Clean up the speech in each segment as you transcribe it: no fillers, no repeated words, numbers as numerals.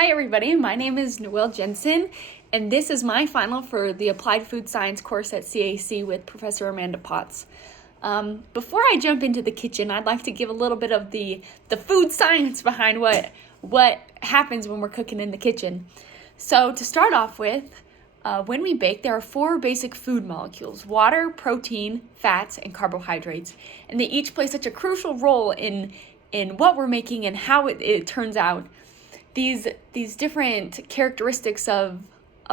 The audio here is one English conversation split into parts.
Hi everybody, my name is Noelle Jensen, and this is my final for the Applied Food Science course at CAC with Professor Amanda Potts. Before I jump into the kitchen, I'd like to give a little bit of the food science behind what happens when we're cooking in the kitchen. So to start off with, when we bake, there are 4 basic food molecules: water, protein, fats, and carbohydrates. And they each play such a crucial role in what we're making and how it turns out. These different characteristics of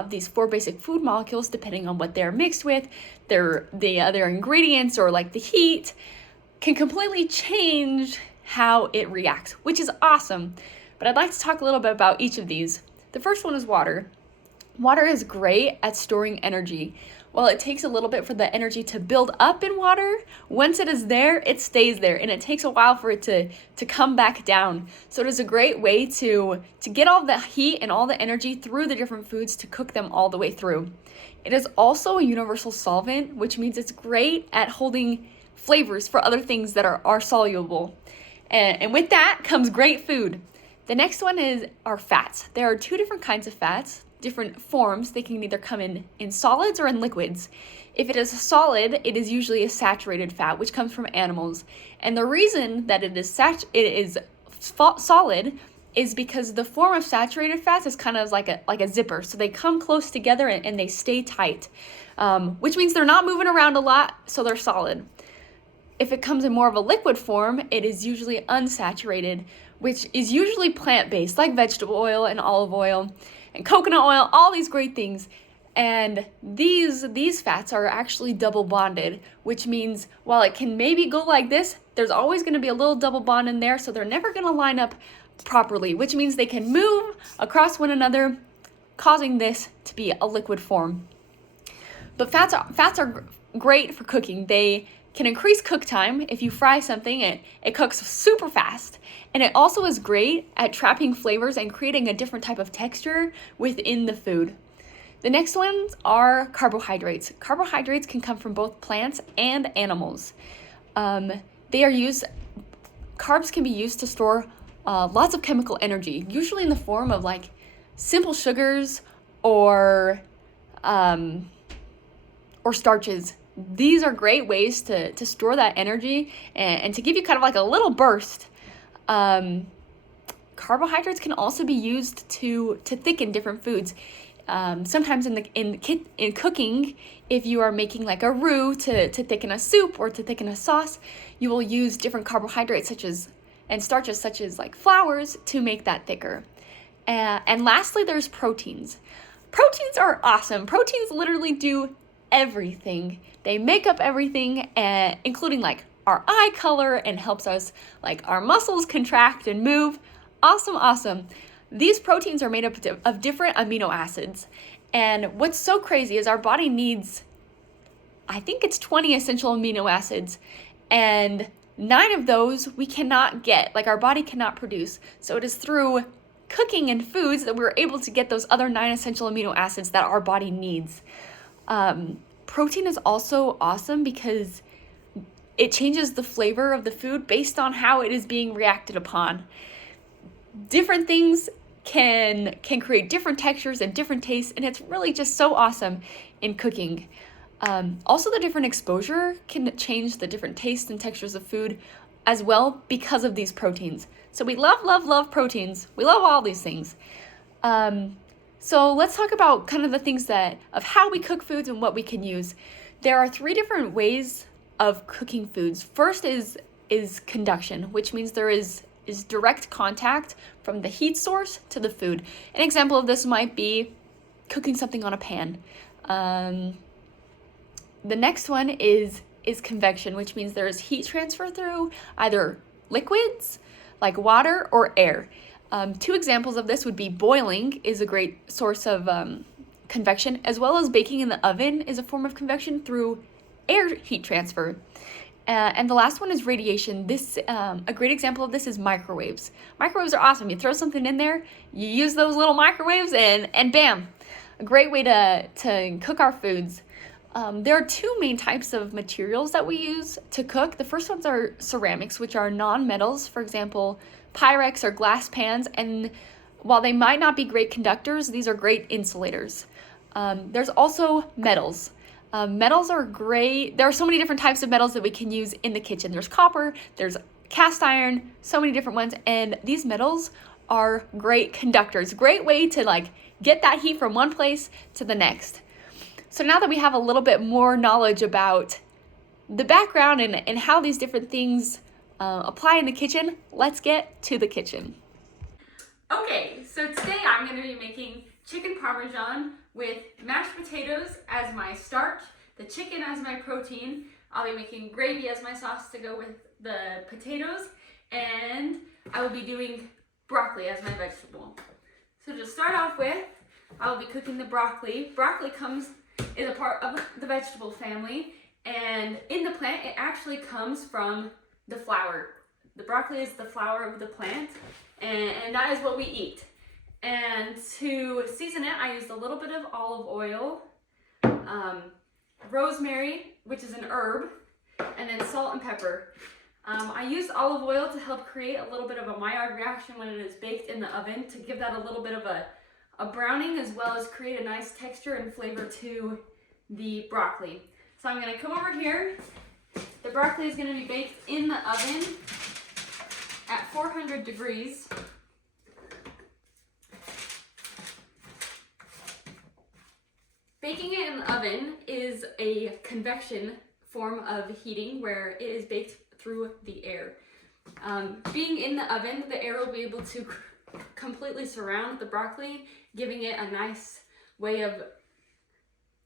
these 4 basic food molecules, depending on what they're mixed with, the other ingredients or like the heat, can completely change how it reacts, which is awesome. But I'd like to talk a little bit about each of these. The first one is water. Water is great at storing energy. While it takes a little bit for the energy to build up in water, once it is there, it stays there, and it takes a while for it to come back down. So it is a great way to get all the heat and all the energy through the different foods to cook them all the way through. It is also a universal solvent, which means it's great at holding flavors for other things that are soluble. And with that comes great food. The next one are fats. There are 2 different kinds of fats. Different forms. They can either come in solids or in liquids. If it is a solid, it is usually a saturated fat, which comes from animals. And the reason that it is solid is because the form of saturated fats is kind of like a zipper. So they come close together and they stay tight, which means they're not moving around a lot, so they're solid. If it comes in more of a liquid form, it is usually unsaturated, which is usually plant-based, like vegetable oil and olive oil and coconut oil, all these great things. And these fats are actually double bonded, which means while it can maybe go like this, there's always going to be a little double bond in there, so they're never going to line up properly, which means they can move across one another, causing this to be a liquid form. But fats are great for cooking. They can increase cook time. If you fry something, it cooks super fast. And it also is great at trapping flavors and creating a different type of texture within the food. The next ones are carbohydrates. Carbohydrates can come from both plants and animals. Carbs can be used to store lots of chemical energy, usually in the form of like simple sugars or starches. These are great ways to store that energy and to give you kind of like a little burst. Carbohydrates can also be used to thicken different foods. Sometimes in cooking, if you are making like a roux to thicken a soup or to thicken a sauce, you will use different carbohydrates and starches such as like flours to make that thicker. And lastly, there's proteins. Proteins are awesome. Proteins literally do everything. They make up everything, including like our eye color, and helps us like our muscles contract and move. Awesome. These proteins are made up of different amino acids. And what's so crazy is our body needs, I think it's 20 essential amino acids, and 9 of those we cannot get, like our body cannot produce. So it is through cooking and foods that we're able to get those other 9 essential amino acids that our body needs. Protein is also awesome because it changes the flavor of the food based on how it is being reacted upon. Different things can create different textures and different tastes, and it's really just so awesome in cooking. Also, the different exposure can change the different tastes and textures of food as well because of these proteins. So we love proteins. We love all these things. So let's talk about kind of the things of how we cook foods and what we can use. There are 3 different ways of cooking foods. First is conduction, which means there is direct contact from the heat source to the food. An example of this might be cooking something on a pan. The next one is convection, which means there is heat transfer through either liquids like water or air. 2 examples of this would be boiling is a great source of convection, as well as baking in the oven is a form of convection through air heat transfer. And the last one is radiation. A great example of this is microwaves. Microwaves are awesome. You throw something in there, you use those little microwaves, and bam, a great way to cook our foods. There are 2 main types of materials that we use to cook. The first ones are ceramics, which are non-metals, for example, Pyrex or glass pans, and while they might not be great conductors, these are great insulators. There's also metals. Metals are great. There are so many different types of metals that we can use in the kitchen. There's copper, there's cast iron, so many different ones, and these metals are great conductors. Great way to like get that heat from one place to the next. So now that we have a little bit more knowledge about the background and how these different things apply in the kitchen, let's get to the kitchen. Okay, so today I'm going to be making chicken parmesan with mashed potatoes as my starch, the chicken as my protein. I'll be making gravy as my sauce to go with the potatoes, and I will be doing broccoli as my vegetable. So to start off with, I will be cooking the broccoli. Broccoli is a part of the vegetable family, and in the plant it actually comes from the flower. The broccoli is the flower of the plant, and that is what we eat. And to season it, I used a little bit of olive oil, rosemary, which is an herb, and then salt and pepper. I used olive oil to help create a little bit of a Maillard reaction when it is baked in the oven, to give that a little bit of a browning, as well as create a nice texture and flavor to the broccoli. So I'm going to come over here. The broccoli is going to be baked in the oven at 400 degrees. Baking it in the oven is a convection form of heating where it is baked through the air. Being in the oven, the air will be able to completely surround the broccoli, giving it a nice way of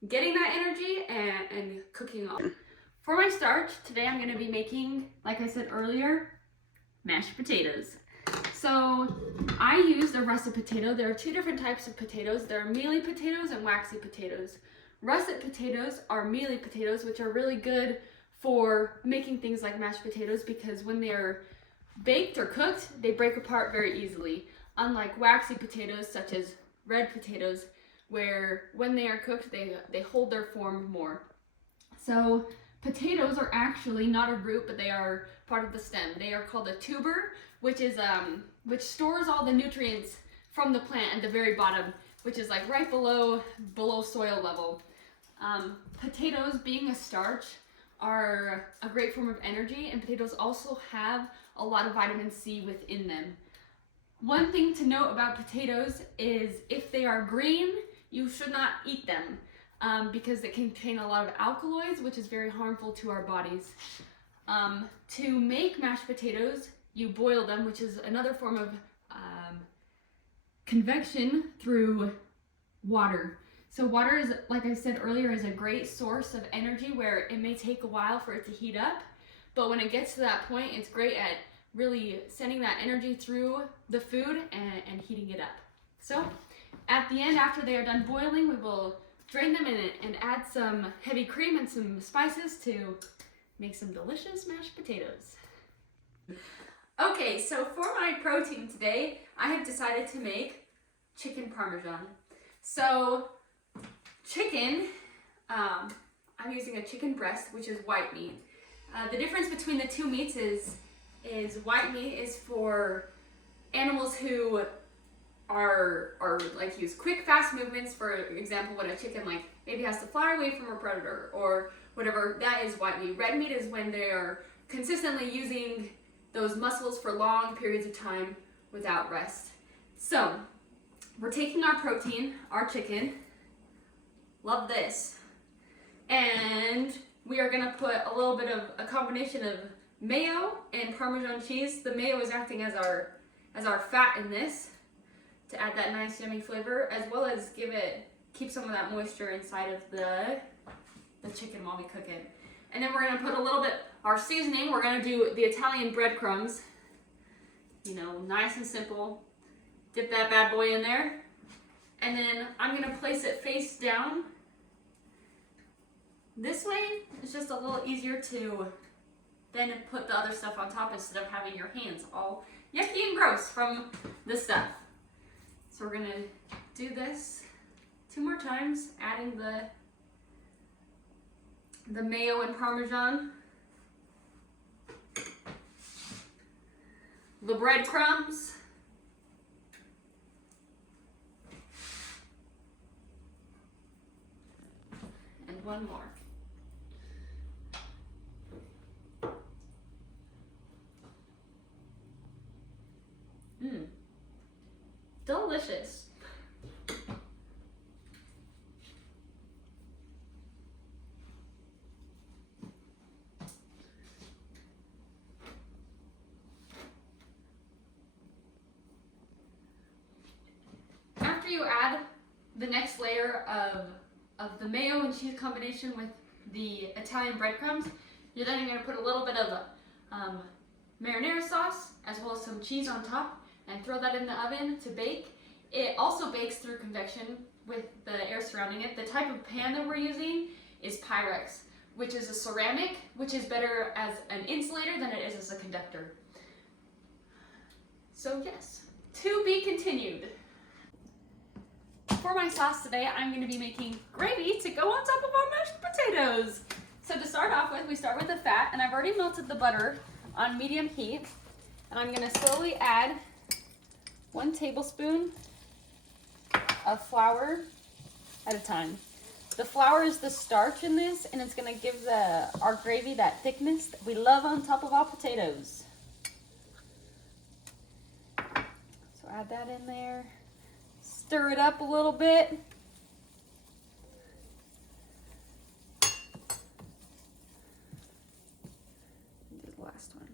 getting that energy and cooking on. For my starch, today I'm going to be making, like I said earlier, mashed potatoes. So I used a russet potato. There are two different types of potatoes. There are mealy potatoes and waxy potatoes. Russet potatoes are mealy potatoes, which are really good for making things like mashed potatoes, because when they're baked or cooked, they break apart very easily. Unlike waxy potatoes, such as red potatoes, where when they are cooked, they hold their form more. So potatoes are actually not a root, but they are part of the stem. They are called a tuber, which stores all the nutrients from the plant at the very bottom, which is like right below soil level. Potatoes, being a starch, are a great form of energy, and potatoes also have a lot of vitamin C within them. One thing to note about potatoes is if they are green, you should not eat them, because they contain a lot of alkaloids, which is very harmful to our bodies. To make mashed potatoes, you boil them, which is another form of convection through water. So water is, like I said earlier, is a great source of energy where it may take a while for it to heat up, but when it gets to that point, it's great at really sending that energy through the food and heating it up. So at the end, after they are done boiling, we will drain them and add some heavy cream and some spices to make some delicious mashed potatoes. Okay, so for my protein today, I have decided to make chicken parmesan. So chicken, I'm using a chicken breast, which is white meat. The difference between the two meats is white meat is for animals who are like use quick, fast movements. For example, when a chicken like maybe has to fly away from a predator or whatever, that is white meat. Red meat is when they are consistently using those muscles for long periods of time without rest. So we're taking our protein, our chicken, love this, and we are gonna put a little bit of a combination of mayo and Parmesan cheese. The mayo is acting as our fat in this to add that nice yummy flavor, as well as keep some of that moisture inside of the chicken while we cook it. And then we're gonna put a little bit, our seasoning, we're gonna do the Italian breadcrumbs. You know, nice and simple. Dip that bad boy in there. And then I'm gonna place it face down. This way, it's just a little easier to then put the other stuff on top instead of having your hands all yucky and gross from the stuff. So we're gonna do this 2 more times, adding the mayo and Parmesan, the breadcrumbs, And one more. Mmm. Delicious. After you add the next layer of the mayo and cheese combination with the Italian breadcrumbs, you're then going to put a little bit of marinara sauce as well as some cheese on top and throw that in the oven to bake. It also bakes through convection with the air surrounding it. The type of pan that we're using is Pyrex, which is a ceramic, which is better as an insulator than it is as a conductor. So yes, to be continued. For my sauce today, I'm going to be making gravy to go on top of our mashed potatoes. So to start off with, we start with the fat, and I've already melted the butter on medium heat. And I'm going to slowly add 1 tablespoon of flour at a time. The flour is the starch in this, and it's going to give our gravy that thickness that we love on top of our potatoes. So add that in there. Stir it up a little bit. Do the last one.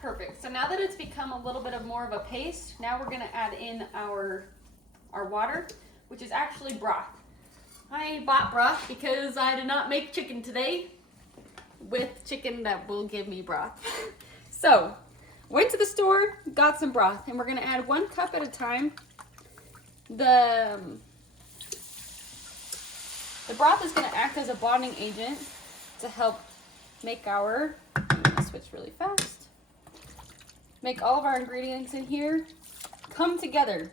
Perfect. So now that it's become a little bit of more of a paste, now we're going to add in our water, which is actually broth. I bought broth because I did not make chicken today with chicken that will give me broth. So, went to the store, got some broth, and we're going to add 1 cup at a time. The broth is going to act as a bonding agent to help make I'm going to switch really fast. Make all of our ingredients in here come together.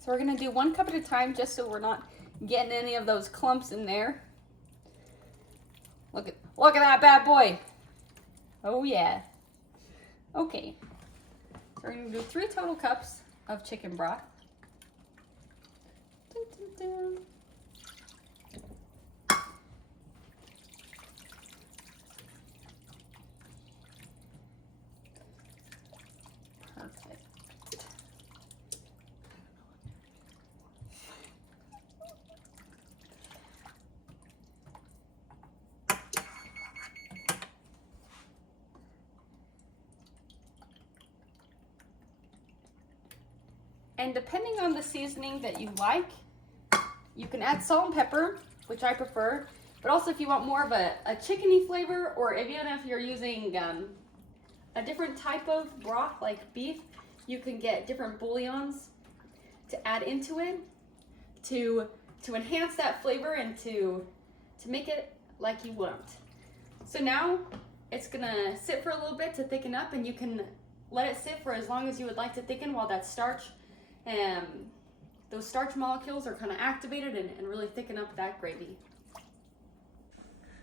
So we're going to do 1 cup at a time just so we're not getting any of those clumps in there. Look at that bad boy. Oh yeah. Okay. So we're going to do 3 total cups of chicken broth. Dun, dun, dun. Perfect. And depending on the seasoning that you like, you can add salt and pepper, which I prefer. But also if you want more of a chickeny flavor, or even if you're using a different type of broth like beef, you can get different bouillons to add into it to enhance that flavor and to make it like you want. So now it's gonna sit for a little bit to thicken up, and you can let it sit for as long as you would like to thicken while that starch those starch molecules are kind of activated and really thicken up that gravy.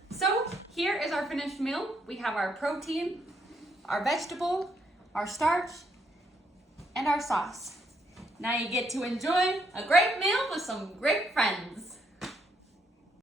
So here is our finished meal. We have our protein, our vegetable, our starch, and our sauce. Now you get to enjoy a great meal with some great